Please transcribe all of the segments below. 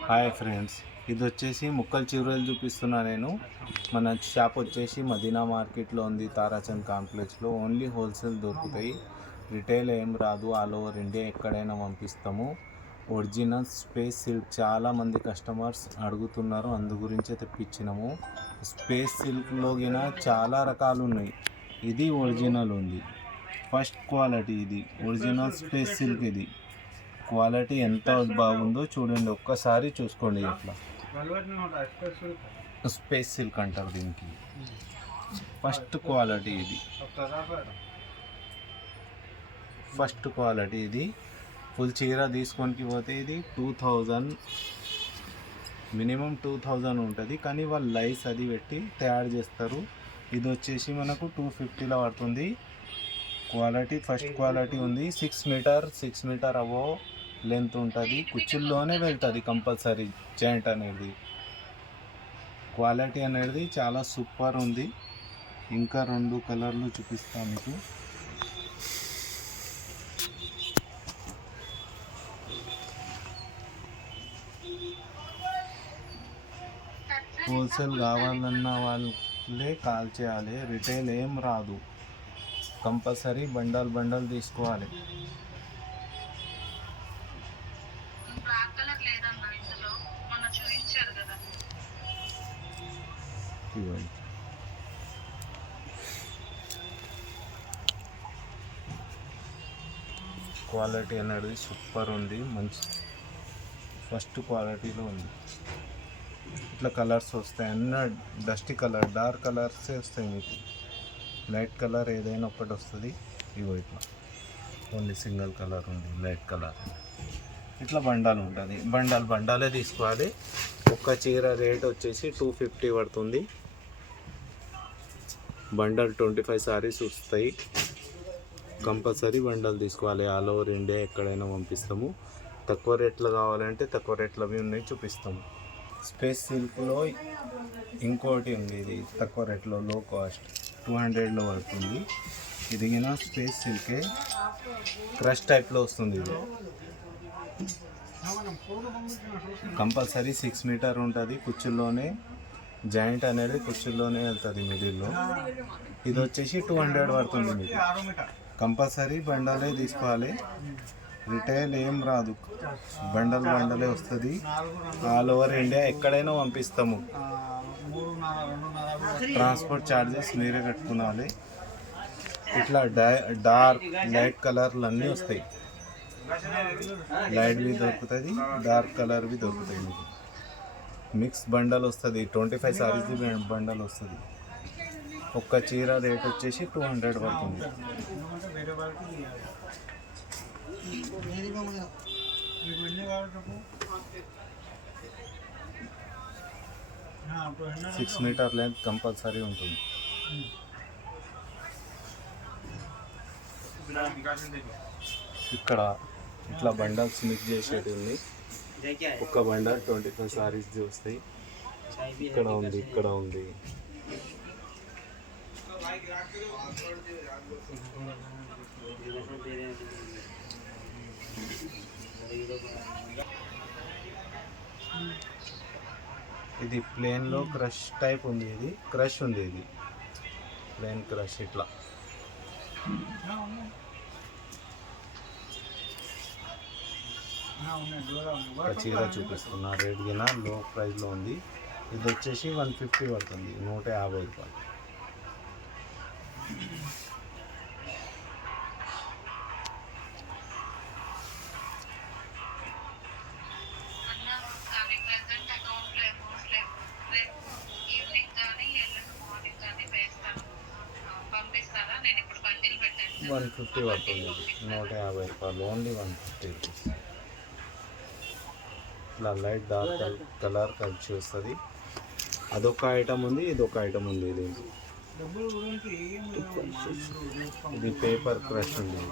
Hi friends, ఇది వచ్చేసి ముక్కల్ చివరలు చూపిస్తున్నా నేను. మన షాప్ వచ్చేసి మదీనా మార్కెట్లో ఉంది, తారాచంద్ కాంప్లెక్స్లో. ఓన్లీ హోల్సేల్ దొరుకుతాయి, రిటైల్ ఏం రాదు. ఆల్ ఓవర్ ఇండియా ఎక్కడైనా పంపిస్తాము. ఒరిజినల్ స్పేస్ సిల్క్ చాలామంది కస్టమర్స్ అడుగుతున్నారు, అందు గురించే తెప్పించినాము. స్పేస్ సిల్క్లో గిన చాలా రకాలు ఉన్నాయి. ఇది ఒరిజినల్ ఉంది, ఫస్ట్ క్వాలిటీ. ఇది ఒరిజినల్ స్పేస్ సిల్క్. ఇది క్వాలిటీ ఎంత బాగుందో చూడండి, ఒక్కసారి చూసుకోండి. ఇట్లా స్పేస్ సిల్క్ అంటారు దీనికి. ఫస్ట్ క్వాలిటీ ఇది, ఫస్ట్ క్వాలిటీ ఇది. ఫుల్ చీర తీసుకొని పోతే ఇది 2000 మినిమం 2000 ఉంటుంది, కానీ వాళ్ళు లైస్ అది పెట్టి తయారు చేస్తారు. ఇది వచ్చేసి మనకు 250లో పడుతుంది. క్వాలిటీ ఫస్ట్ క్వాలిటీ ఉంది. 6 మీటర్ అవో లెంత్ ఉంటుంది, కుచ్చుల్లోనే వెళ్తుంది కంపల్సరీ. జాయింట్ అనేది, క్వాలిటీ అనేది చాలా సూపర్ ఉంది. ఇంకా 2 కలర్లు చూపిస్తాను మీకు. హోల్సేల్ కావాలన్న వాళ్ళే కాల్ చేయాలి, రిటైల్ ఏం రాదు. కంపల్సరీ బండల్ తీసుకోవాలి. క్వాలిటీ అనేది సూపర్ ఉంది, మంచి ఫస్ట్ క్వాలిటీలో ఉంది. ఇట్లా కలర్స్ వస్తాయి, అన్న డస్టీ కలర్, డార్క్ కలర్సే వస్తాయి మీకు. లైట్ కలర్ ఏదైనా ఒకటి వస్తుంది. ఇగో ఇట్లా ఓన్లీ సింగిల్ కలర్ ఉంది, లైట్ కలర్. ఇట్లా బండాలు ఉంటుంది, బండాలే తీసుకోవాలి. ఒక్క చీర రేట్ వచ్చేసి 250 పడుతుంది. బండల్ 25 సారీస్ వస్తాయి. కంపల్సరీ బండల్ తీసుకోవాలి. ఆల్ ఓవర్ ఇండియా ఎక్కడైనా పంపిస్తాము. తక్కువ రేట్లో కావాలంటే తక్కువ రేట్లవి ఉన్నాయి, చూపిస్తాము. స్పేస్ సిల్క్లో ఇంకోటి ఉంది, ఇది తక్కువ రేట్లో, లో కాస్ట్ 200లో పడుతుంది. ఇది కింద స్పేస్ సిల్కే, క్రష్ టైప్లో వస్తుంది. ఇది కంపల్సరీ 6 మీటర్ ఉంటుంది. కుచ్చుల్లోనే జాయింట్ అనేది కుచ్చుల్లోనే వెళ్తుంది మిడిల్లో. ఇది వచ్చేసి 200 పడుతుంది మీకు. కంపల్సరీ బండలే తీసుకోవాలి, రిటైల్ ఏం రాదు. బండలే వస్తుంది. ఆల్ ఓవర్ ఇండియా ఎక్కడైనా పంపిస్తాము. ట్రాన్స్పోర్ట్ ఛార్జెస్ మీరే కట్టుకోవాలి. ఇట్లా డార్క్ లైట్ కలర్లు అన్నీ వస్తాయి. లైట్వి దొరుకుతుంది, డార్క్ కలర్వి దొరుకుతాయి మీకు. మిక్స్ బండల్ వస్తుంది, 25 సారీస్ బండల్ వస్తుంది. ఒక్క చీర రేట్ వచ్చేసి 200 పడుతుంది. 6 మీటర్ లెంత్ కంపల్సరీ ఉంటుంది. ఇక్కడ ఇట్లా బండల్స్ మిక్స్ చేసేది ఉంది. ఒక్క బండల్ 25 సారీస్ వస్తాయి. ఇక్కడ ఉంది. ఇది ప్లేన్లో క్రష్ టైప్ ఉంది. ఇది క్రష్ ఉంది, ఇది ప్లేన్ క్రష్. ఇట్లా ఒక చీర చూపిస్తున్నా, రేట్ కింద లో ప్రైస్లో ఉంది. ఇది వచ్చేసి 150 పడుతుంది, 150 రూపాయలు. $150 పడుతుంది, 150 రూపాయలు, ఓన్లీ 150 రూపీస్. ఇట్లా లైట్ డార్క్ కలర్ కలిసి వస్తుంది. అదొక ఐటమ్ ఉంది, ఇదొక ఐటమ్ ఉంది. ఇది పేపర్ క్రష్ ఉంది.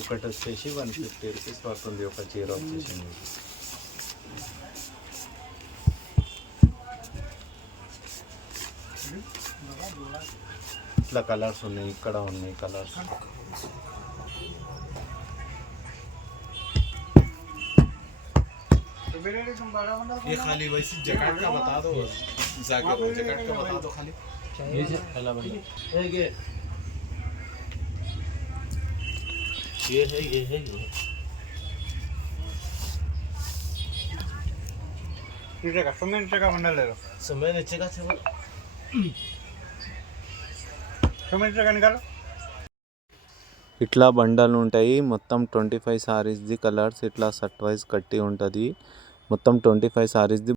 ఒకటి వచ్చేసి 150 రూపీస్ పడుతుంది, ఒక చీర వచ్చేసి. ఇట్లా కలర్స్ ఉన్నాయి, ఇక్కడ ఉన్నాయి కలర్స్. ये खाली वैसे जैकेट का बता दो, जाके जैकेट का बता दो खाली. ये है पहला बंदा, ये है इसे का का बंडल ले लो. समय नीचे का चलो. का निकालो. ఇట్లా బండలు ఉంటాయి. మొత్తం 25 సారీస్ది కలర్స్ ఇట్లా సెట్ వైజ్ కట్టి ఉంటుంది. మొత్తం 25 సారీస్ది